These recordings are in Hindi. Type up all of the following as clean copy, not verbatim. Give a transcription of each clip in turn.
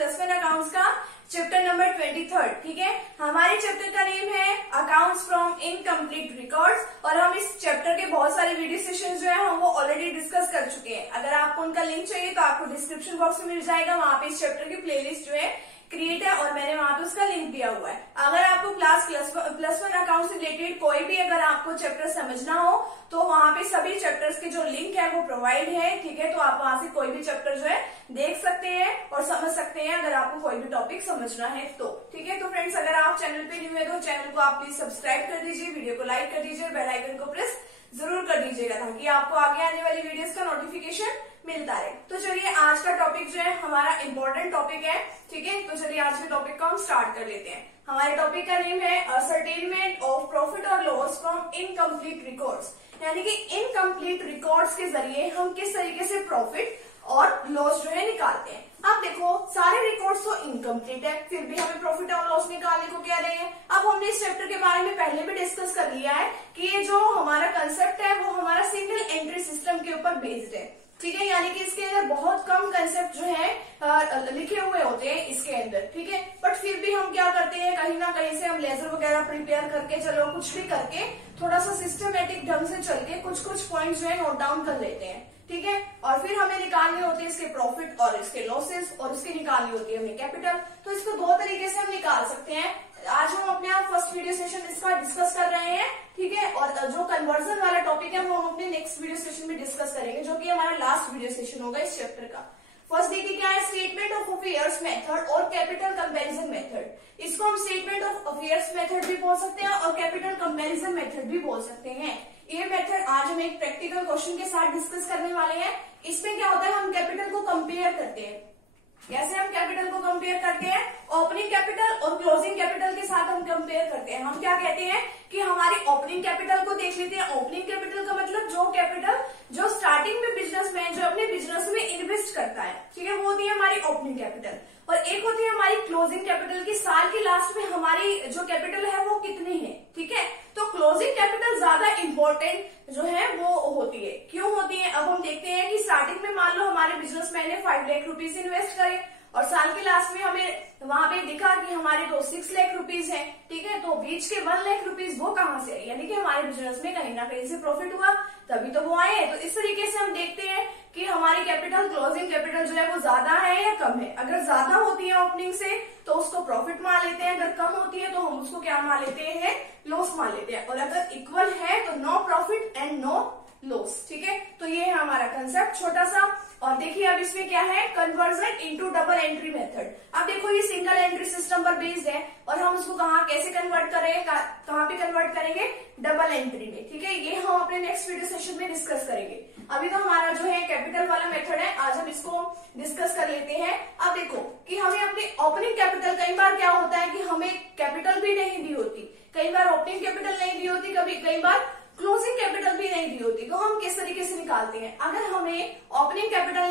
प्लस वन अकाउंट्स का चैप्टर नंबर 23। ठीक है, हमारे चैप्टर का नेम है अकाउंट्स फ्रॉम इनकम्प्लीट रिकॉर्ड्स और हम इस चैप्टर के बहुत सारे वीडियो सेशन जो है हम वो ऑलरेडी डिस्कस कर चुके हैं। अगर आपको उनका लिंक चाहिए तो आपको डिस्क्रिप्शन बॉक्स में मिल जाएगा, वहां पे इस चैप्टर की प्लेलिस्ट जो है क्रिएट है और मैंने वहां पे उसका लिंक दिया हुआ है। अगर आपको क्लास प्लस वन अकाउंट से रिलेटेड कोई भी अगर आपको चैप्टर समझना हो तो वहां पे सभी चैप्टर्स के जो लिंक है वो प्रोवाइड है। ठीक है, तो आप वहां से कोई भी चैप्टर जो है देख सकते हैं और समझ सकते हैं अगर आपको कोई भी टॉपिक समझना है तो। ठीक है, तो फ्रेंड्स अगर आप चैनल पे न्यू है तो चैनल को आप प्लीज सब्सक्राइब कर दीजिए, वीडियो को लाइक कर दीजिए, बेल आइकन को प्रेस जरूर कर दीजिएगा ताकि आपको आगे आने वाली वीडियोस का नोटिफिकेशन मिलता रहे। तो चलिए आज का टॉपिक जो है हमारा इम्पोर्टेंट टॉपिक है। ठीक है, तो चलिए आज के टॉपिक को हम स्टार्ट कर लेते हैं। हमारे टॉपिक का नेम है असर्टेनमेंट ऑफ प्रॉफिट और लॉस फ्रॉम इनकम्प्लीट रिकॉर्ड्स, यानी कि इनकम्प्लीट रिकॉर्ड्स के जरिए हम किस तरीके से प्रॉफिट और लॉस जो है निकालते हैं। अब देखो सारे रिकॉर्ड्स तो इनकम्प्लीट है, फिर भी हमें प्रॉफिट और लॉस निकालने को कह रहे हैं। अब हमने इस चैप्टर के बारे में पहले भी डिस्कस कर लिया है कि ये जो हमारा कंसेप्ट है वो हमारा सिंगल एंट्री सिस्टम के ऊपर बेस्ड है। ठीक है, यानी कि इसके अंदर बहुत कम कंसेप्ट जो है लिखे हुए होते हैं इसके अंदर। ठीक है, बट फिर भी हम क्या करते हैं, कहीं ना कहीं से हम लेजर वगैरह प्रिपेयर करके चलो कुछ भी करके थोड़ा सा सिस्टमेटिक ढंग से चल के कुछ कुछ पॉइंट जो है नोट डाउन कर लेते हैं। ठीक है, और फिर हमें निकालने होते हैं इसके प्रॉफिट और इसके लॉसेस और इसकी निकालनी होती है हमें कैपिटल। तो इसको दो तरीके से हम निकाल सकते हैं। आज हम अपने आप फर्स्ट वीडियो सेशन इसका डिस्कस कर रहे हैं। ठीक है, और जो कन्वर्जन वाला टॉपिक है वो हम अपने नेक्स्ट वीडियो सेशन में डिस्कस करेंगे, जो कि हमारा लास्ट वीडियो सेशन होगा इस चैप्टर का। फर्स्ट देखिए क्या है, स्टेटमेंट ऑफ अफेयर्स मेथड और कैपिटल कंपैरिजन मेथड। इसको हम स्टेटमेंट ऑफ अफेयर्स मेथड भी बोल सकते हैं और कैपिटल कंपैरिजन मेथड भी बोल सकते हैं। ये मेथड आज हम एक प्रैक्टिकल क्वेश्चन के साथ डिस्कस करने वाले हैं। इसमें क्या होता है, हम कैपिटल को कंपेयर करते हैं। कैसे हम कैपिटल को कंपेयर करते हैं, ओपनिंग कैपिटल और क्लोजिंग कैपिटल के साथ हम कंपेयर करते हैं। हम क्या कहते हैं कि हमारी ओपनिंग कैपिटल को देख लेते हैं। ओपनिंग कैपिटल का मतलब जो कैपिटल जो स्टार्टिंग में बिजनेसमैन जो अपने बिजनेस में इन्वेस्ट करता है, ठीक है, वो होती है हमारी ओपनिंग कैपिटल। और एक होती है हमारी क्लोजिंग कैपिटल की साल के लास्ट में हमारी जो कैपिटल है वो कितनी है। ठीक है, तो क्लोजिंग कैपिटल ज्यादा इंपॉर्टेंट जो है वो होती है। क्यों होती है, अब हम देखते हैं कि स्टार्टिंग में मान लो हमारे बिजनेसमैन ने 5 लाख रुपीज इन्वेस्ट करे और साल के लास्ट में हमें वहां पे दिखा कि हमारे तो 6 लाख रुपीज है। ठीक है, तो बीच के 1 लाख रुपीज वो कहां से है, यानी कि हमारे बिजनेस में कहीं ना कहीं से प्रॉफिट हुआ तभी तो वो आए। तो इस तरीके से हम देखते हैं कि हमारी कैपिटल क्लोजिंग कैपिटल जो है वो ज्यादा है या कम है। अगर ज्यादा होती है ओपनिंग से तो उसको प्रॉफिट मान लेते हैं, अगर कम होती है तो हम उसको क्या मान लेते हैं, लॉस मान लेते हैं। और अगर इक्वल है तो no profit and no loss. ठीक है, तो ये है हमारा कंसेप्ट छोटा सा। और देखिए अब इसमें क्या है, conversion into double entry method. अब देखो ये सिंगल एंट्री सिस्टम पर बेस्ड है और हम उसको कहाँ कैसे कन्वर्ट करेंगे, कहाँ पे कन्वर्ट करेंगे, डबल एंट्री में। ठीक है, ये हम अपने नेक्स्ट वीडियो सेशन में डिस्कस करेंगे। अभी तो हमारा जो है कैपिटल वाला मेथड है, आज हम इसको डिस्कस कर लेते हैं। अब देखो कि हमें अपनी ओपनिंग कैपिटल, कई बार क्या होता है कि हमें कैपिटल भी नहीं दी होती, कई बार ओपनिंग कैपिटल नहीं दी होती, कई बार क्लोजिंग कैपिटल भी नहीं दी होती। तो हम किस तरीके से निकालते हैं, अगर हमें ओपनिंग कैपिटल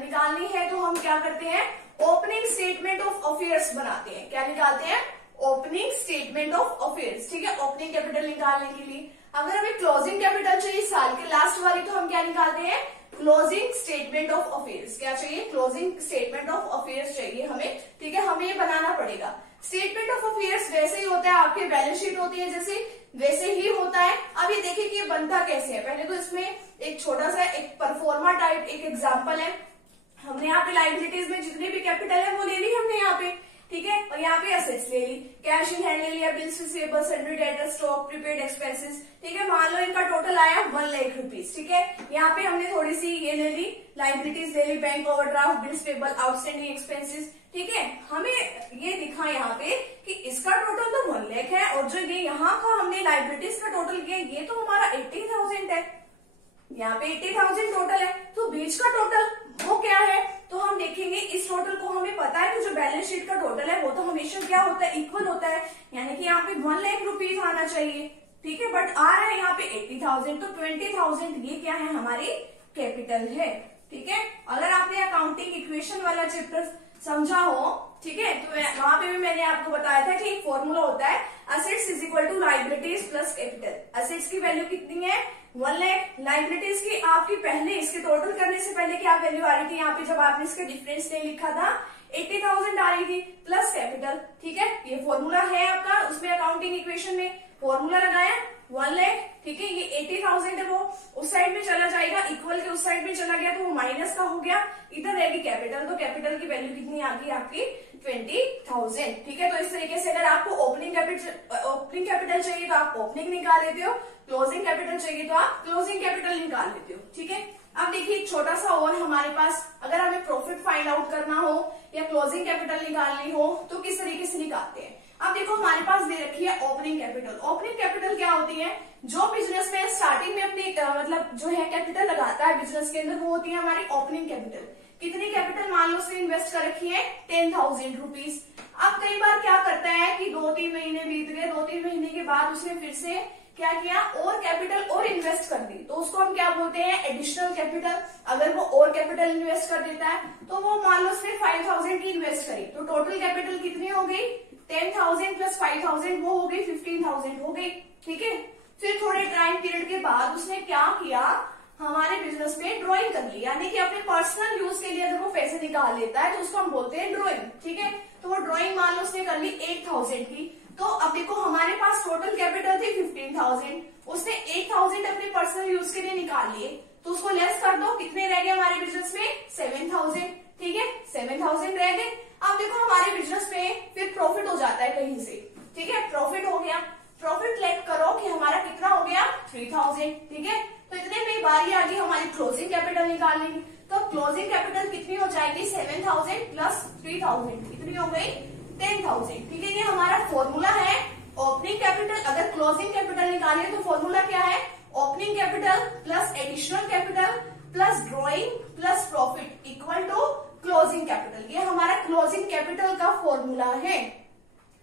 निकालनी है तो हम क्या करते हैं, ओपनिंग स्टेटमेंट ऑफ अफेयर्स बनाते हैं। क्या निकालते हैं, ओपनिंग स्टेटमेंट ऑफ अफेयर्स। ठीक है, ओपनिंग कैपिटल निकालने के लिए अगर हमें क्लोजिंग कैपिटल चाहिए साल के लास्ट वाली तो हम क्या निकालते हैं, क्लोजिंग स्टेटमेंट ऑफ अफेयर्स। क्या चाहिए, क्लोजिंग स्टेटमेंट ऑफ अफेयर्स चाहिए हमें। ठीक है, हमें ये बनाना पड़ेगा। स्टेटमेंट ऑफ अफेयर्स वैसे ही होता है, आपकी बैलेंस शीट होती है जैसे वैसे ही होता है। अब ये देखिए कि ये बनता कैसे है। पहले तो इसमें एक छोटा सा एक परफॉर्मा टाइप एक एग्जांपल है। हमने यहाँ पे लाइबिलिटीज में जितनी भी कैपिटल है वो ले ली हमने यहाँ पे। ठीक है, और यहाँ पे एसेट्स ले ली, कैश इन हैंड ले लिया, bills receivable, sundry debtor, stock, prepaid expenses. ठीक है, मान लो इनका टोटल आया 1 लाख रुपीज। ठीक है, यहाँ पे हमने थोड़ी सी ये ले ली, लाइबिलिटीज ले ली, bank overdraft, bills payable, outstanding expenses. ठीक है, हमें ये दिखा यहाँ पे कि इसका टोटल तो 1 लाख है और जो ये यहाँ का हमने लाइबिलिटीज का टोटल किया ये तो हमारा 80,000 है। यहाँ पे 80,000 टोटल है, तो बीच का टोटल वो क्या है, तो हम देखेंगे इस टोटल को। हमें पता है कि जो बैलेंस शीट का टोटल है वो तो हमेशा क्या होता है, इक्वल होता है, यानी कि यहाँ पे 1 लाख रुपीज आना चाहिए। ठीक है, बट आ रहा है यहाँ पे 80,000, तो 20,000 ये क्या है, हमारी कैपिटल है। ठीक है, अगर आपने अकाउंटिंग इक्वेशन वाला चैप्टर समझा हो, ठीक है, तो वहां पे भी मैंने आपको बताया था कि एक फॉर्मूला होता है, assets is equal to liabilities plus capital. Assets की वैल्यू कितनी है, 1 लाख, लाइबिलिटीज की आपकी पहले इसके टोटल करने से पहले क्या वैल्यू आ रही थी, यहाँ पे जब आपने इसका डिफरेंस नहीं लिखा था 80,000 डाली थी प्लस कैपिटल, ठीक है, ये फॉर्मूला है आपका उसमें अकाउंटिंग इक्वेशन में, फॉर्मूला लगाया 1 लाख, ठीक है, ये 80,000 है वो उस साइड में चला जाएगा, इक्वल के उस साइड में चला गया तो वो माइनस का हो गया, इधर रहेगी कैपिटल, तो कैपिटल की वैल्यू कितनी आ गई आपकी 20,000, ठीक है। तो इस तरीके से अगर आपको ओपनिंग कैपिटल चाहिए तो आप ओपनिंग निकाल लेते हो, क्लोजिंग कैपिटल चाहिए तो आप क्लोजिंग कैपिटल निकाल लेते हो, ठीक है। अब देखिए एक छोटा सा और हमारे पास, अगर हमें प्रॉफिट फाइंड आउट करना हो या क्लोजिंग कैपिटल निकालनी हो तो किस तरीके से निकालते हैं। अब देखो हमारे पास दे रखी है ओपनिंग कैपिटल। ओपनिंग कैपिटल क्या होती है, जो बिजनेस में स्टार्टिंग में अपनी मतलब जो है कैपिटल लगाता है बिजनेस के अंदर, वो होती है हमारी ओपनिंग कैपिटल। कितनी कैपिटल मान लो उसने इन्वेस्ट कर रखी है 10,000 रुपीज। अब कई बार क्या करता है कि 2-3 महीने बीत गए, 2-3 महीने के बाद उसने फिर से क्या किया, और कैपिटल और इन्वेस्ट कर दी, तो उसको हम क्या बोलते हैं, एडिशनल कैपिटल। अगर वो और कैपिटल इन्वेस्ट कर देता है तो वो मान लो उसने 5,000 की इन्वेस्ट करी, तो टोटल कैपिटल कितनी हो गई, 10,000 प्लस 5,000 वो हो गई 15,000 हो गई, ठीक है। फिर थोड़े टाइम पीरियड के बाद उसने क्या किया, हमारे बिजनेस में ड्राइंग कर ली, यानी कि अपने पर्सनल यूज के लिए अगर वो पैसे निकाल लेता है तो उसको हम बोलते हैं ड्राइंग, ठीक है। तो वो ड्राइंग मान लो उसने कर ली 8,000 की, तो अब देखो हमारे पास टोटल कैपिटल थी 15,000, उसने 8,000 अपने पर्सनल यूज के लिए निकाल लिए, तो उसको लेस कर दो, कितने रह गए हमारे बिजनेस में 7,000, ठीक है, 7,000 रह गए। अब देखो हमारे बिजनेस में फिर प्रॉफिट हो जाता है कहीं से, ठीक है, प्रॉफिट हो गया, प्रॉफिट लेट करो कि हमारा कितना हो गया 3,000, ठीक है। तो इतने में बारी आ गई हमारी क्लोजिंग कैपिटल निकालने की, तो क्लोजिंग कैपिटल कितनी हो जाएगी 7,000 प्लस 3,000, कितनी हो गई 10,000, ठीक है। ये हमारा फॉर्मूला है ओपनिंग कैपिटल, अगर क्लोजिंग कैपिटल निकालिए तो फॉर्मूला क्या है, opening capital plus additional capital plus drawing plus profit equal to closing capital. ये हमारा क्लोजिंग कैपिटल का फॉर्मूला है।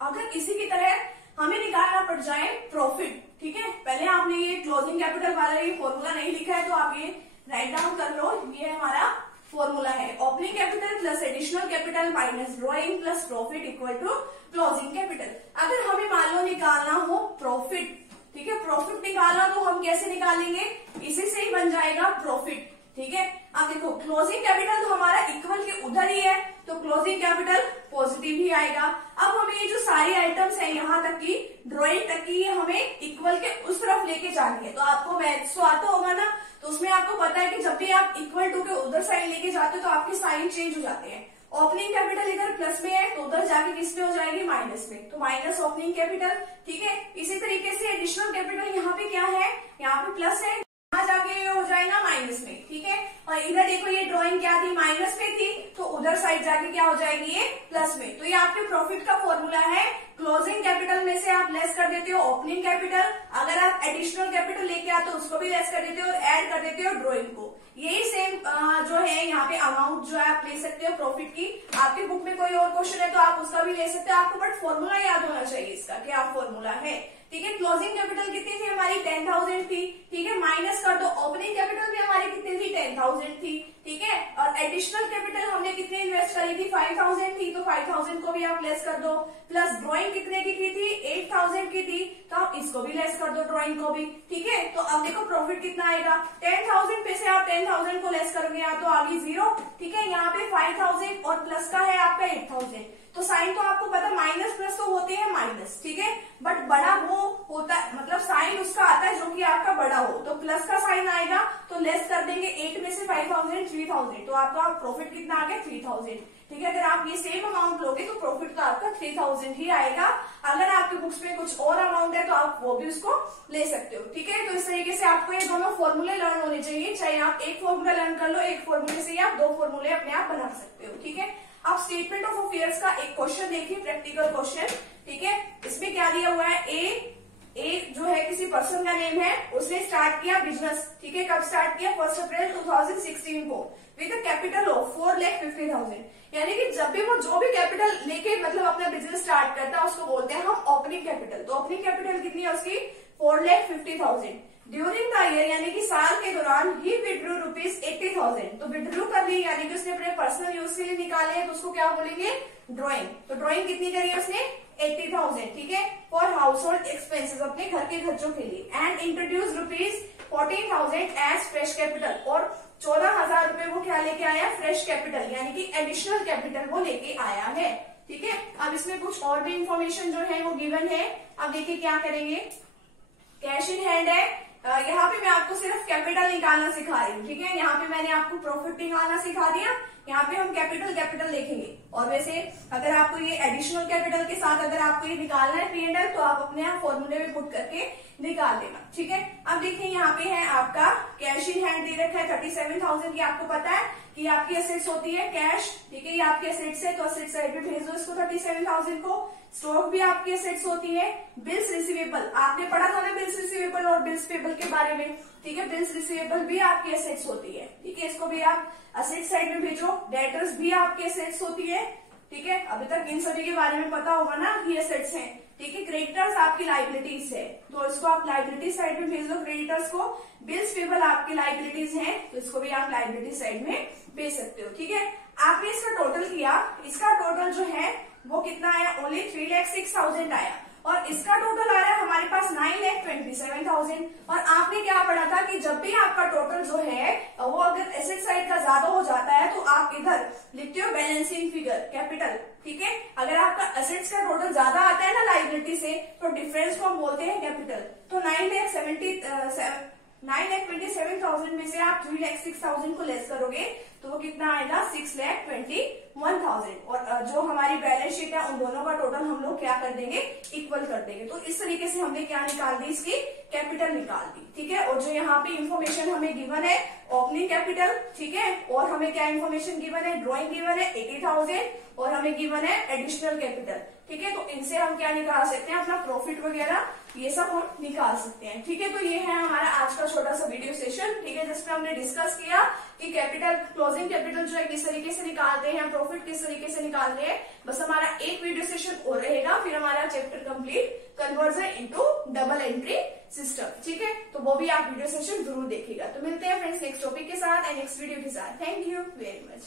अगर इसी की तरह हमें निकालना पड़ जाए प्रॉफिट, ठीक है, पहले आपने ये क्लोजिंग कैपिटल वाला ये फॉर्मूला नहीं लिखा है तो आप ये राइट डाउन कर लो, ये हमारा फॉर्मूला है opening capital plus additional capital minus drawing plus profit equal to closing capital. अगर हमें मान लो निकालना हो प्रॉफिट, ठीक है, प्रॉफिट निकालना तो हम कैसे निकालेंगे, इसी से ही बन जाएगा प्रॉफिट, ठीक है। अब देखो क्लोजिंग कैपिटल तो हमारा इक्वल के उधर ही है, तो क्लोजिंग कैपिटल पॉजिटिव ही आएगा। अब हमें ये जो सारी आइटम्स है यहाँ तक की ड्रॉइंग तक की हमें इक्वल के उस तरफ लेके जानी है, तो आपको मैथ्स तो आता होगा ना, तो उसमें आपको पता है कि जब भी आप इक्वल टू के उधर साइड लेके जाते हो तो आपके साइन चेंज हो जाते हैं। ओपनिंग कैपिटल इधर प्लस में है तो उधर जाके किस में हो जाएगी माइनस में, तो माइनस ओपनिंग कैपिटल, ठीक है। इसी तरीके से एडिशनल कैपिटल यहाँ पे क्या है, यहाँ पे प्लस है, यहाँ जाके हो जाएगा माइनस में, ठीक है। और इधर देखो ये ड्राइंग क्या थी, माइनस में थी, तो उधर साइड जाके क्या हो जाएगी ये प्लस में। तो ये आपके प्रॉफिट का फॉर्मूला है, क्लोजिंग कैपिटल में से आप लेस कर देते हो ओपनिंग कैपिटल, अगर आप एडिशनल कैपिटल लेके आते हो उसको भी लेस कर देते हो और ऐड कर देते हो ड्राइंग को। यही सेम जो है यहाँ पे अमाउंट जो है आप ले सकते हो प्रॉफिट की। आपके बुक में कोई और क्वेश्चन है तो आप उसका भी ले सकते हो, आपको बट फॉर्मूला याद होना चाहिए इसका क्या फॉर्मूला है, ठीक है। क्लोजिंग कैपिटल कितनी थी हमारी 10,000 थी, ठीक है, माइनस कर दो ओपनिंग कैपिटल भी हमारी कितनी थी 10,000 थी, ठीक है। और एडिशनल कैपिटल हमने कितनी इन्वेस्ट करी थी 5,000 थी, तो 5,000 को भी आप लेस कर दो, प्लस ड्राइंग कितने की थी 8,000 की थी, तो आप इसको भी लेस कर दो ड्राइंग को भी, ठीक है। तो अब देखो प्रॉफिट कितना आएगा, 10,000 पे से आप 10,000 को लेस करोगे या तो आगे 0, ठीक है। यहाँ पे 5,000 और प्लस का है आपका 8,000, तो साइन तो आपको पता माइनस प्लस तो होते हैं माइनस, ठीक है, बट बड़ा वो होता है मतलब साइन उसका आता है जो कि आपका बड़ा हो, तो प्लस का साइन आएगा तो लेस कर देंगे 8 में से 5,000 3,000, तो आपका प्रॉफिट कितना आ गया 3,000, ठीक है। अगर आप ये सेम अमाउंट लोगे तो प्रॉफिट तो आपका 3,000 ही आएगा। अगर आपके बुक्स में कुछ और अमाउंट है तो आप वो भी उसको ले सकते हो, ठीक है। तो इस तरीके से आपको ये दोनों फॉर्मूले लर्न होने चाहिए, चाहे आप एक फॉर्मूला लर्न कर लो, एक फॉर्मूले से आप 2 फॉर्मूले अपने आप बना सकते हो, ठीक है। अब स्टेटमेंट ऑफ अफेयर्स का एक क्वेश्चन देखिए, प्रैक्टिकल क्वेश्चन, ठीक है। इसमें क्या दिया हुआ है, ए जो है किसी पर्सन का नेम है, उसने स्टार्ट किया बिजनेस, ठीक है, कब स्टार्ट किया 1 अप्रैल 2016 को विद अ कैपिटल ऑफ 4,50,000, यानी कि जब भी वो जो भी कैपिटल लेके मतलब अपना बिजनेस स्टार्ट करता है उसको बोलते हैं हम ओपनिंग कैपिटल। तो ओपनिंग कैपिटल कितनी है उसकी 4,50,000। ड्यूरिंग द ईयर यानी कि साल के दौरान ही विड्रू ₹80,000, तो विड्रू कर ली यानी कि उसने अपने पर्सनल यूज के लिए निकाले हैं, तो उसको क्या बोलेंगे ड्रॉइंग। तो ड्रॉइंग कितनी करी है उसने 80,000, ठीक है, फॉर हाउस होल्ड एक्सपेंसेस अपने घर के खर्चों के लिए, and introduce ₹14,000 as fresh capital, और 14,000 रुपए वो क्या लेके आया, फ्रेश कैपिटल यानी कि एडिशनल कैपिटल वो लेके आया है। ठीक है, अब इसमें कुछ और भी इंफॉर्मेशन जो है वो गिवन है। अब देखिए क्या करेंगे, कैश इन हैंड है, यहाँ पे मैं आपको सिर्फ कैपिटल निकालना सिखा रही हूँ। ठीक है, यहाँ पे मैंने आपको प्रॉफिट निकालना सिखा दिया, यहाँ पे हम कैपिटल लिखेंगे। और वैसे अगर आपको ये एडिशनल कैपिटल के साथ अगर आपको ये निकालना है P&L तो आप अपने आप फॉर्मूले में पुट करके निकाल देना। ठीक है, अब देखिए यहाँ पे है आपका कैश इन हैंड दे रखा है 37,000 की, आपको पता है कि आपकी एसेट्स होती है कैश। ठीक है, ये आपकी एसेट्स है तो एसेट साइड में भेज दो इसको 37,000 को। स्टॉक भी आपकी एसेट्स होती है। बिल्स रिसीवेबल आपने पढ़ा था ना, बिल्स रिसीवेबल और बिल्स पेबल के बारे में। ठीक है, बिल्स रिसीवेबल भी आपकी एसेट्स होती है। ठीक है, इसको भी आप एसेट साइड में भेजो। डेटर्स भी आपकी एसेट्स होती है। ठीक है, अभी तक इन सभी के बारे में पता होगा ना कि एसेट्स हैं। ठीक है, क्रेडिटर्स आपकी लाइबिलिटीज है तो इसको आप लाइबिलिटी साइड में भेज दो क्रेडिटर्स को। बिल्स पेबल आपकी लाइबिलिटीज हैं तो इसको भी आप लाइबिलिटी साइड में भेज सकते हो। ठीक है, आपने इसका टोटल किया, इसका टोटल जो है वो कितना आया, ओनली 3,06,000 आया। और इसका टोटल आ रहा है हमारे पास 9,27,000। और आपने क्या पढ़ा था कि जब भी आपका टोटल जो है वो अगर एसेट साइड का ज्यादा हो जाता है तो आप इधर लिखते हो बैलेंसिंग फिगर कैपिटल। ठीक है, अगर आपका एसेट्स का टोटल ज्यादा आता है ना लाइबिलिटी से तो डिफरेंस को हम बोलते हैं कैपिटल। तो 9,27,000 में से आप 3,06,000 को लेस करोगे तो वो कितना आएगा, 6,21,000। और जो हमारी बैलेंस शीट है उन दोनों का टोटल हम लोग क्या कर देंगे, इक्वल कर देंगे। तो इस तरीके से हमने क्या निकाल दी, इसकी कैपिटल निकाल दी। ठीक है, और जो यहाँ पे इंफॉर्मेशन हमें गिवन है ओपनिंग कैपिटल। ठीक है, और हमें क्या इंफॉर्मेशन गिवन है, ड्रॉइंग गिवन है 80,000 और हमें गिवन है एडिशनल कैपिटल। ठीक है, तो इनसे हम क्या निकाल सकते हैं, अपना प्रॉफिट वगैरह ये सब हम निकाल सकते हैं। ठीक है, तो ये है हमारा आज का छोटा सा वीडियो सेशन। ठीक है, जिसमें हमने डिस्कस किया कि कैपिटल, क्लोजिंग कैपिटल जो है किस तरीके से निकालते हैं, प्रॉफिट किस तरीके से निकालते हैं। बस हमारा एक वीडियो सेशन और रहेगा, फिर हमारा chapter complete, conversion into double entry system. ठीक है, तो वो भी आप वीडियो सेशन जरूर देखिएगा। तो मिलते हैं फ्रेंड्स नेक्स्ट टॉपिक के साथ एंड नेक्स्ट वीडियो के साथ। Thank you very much.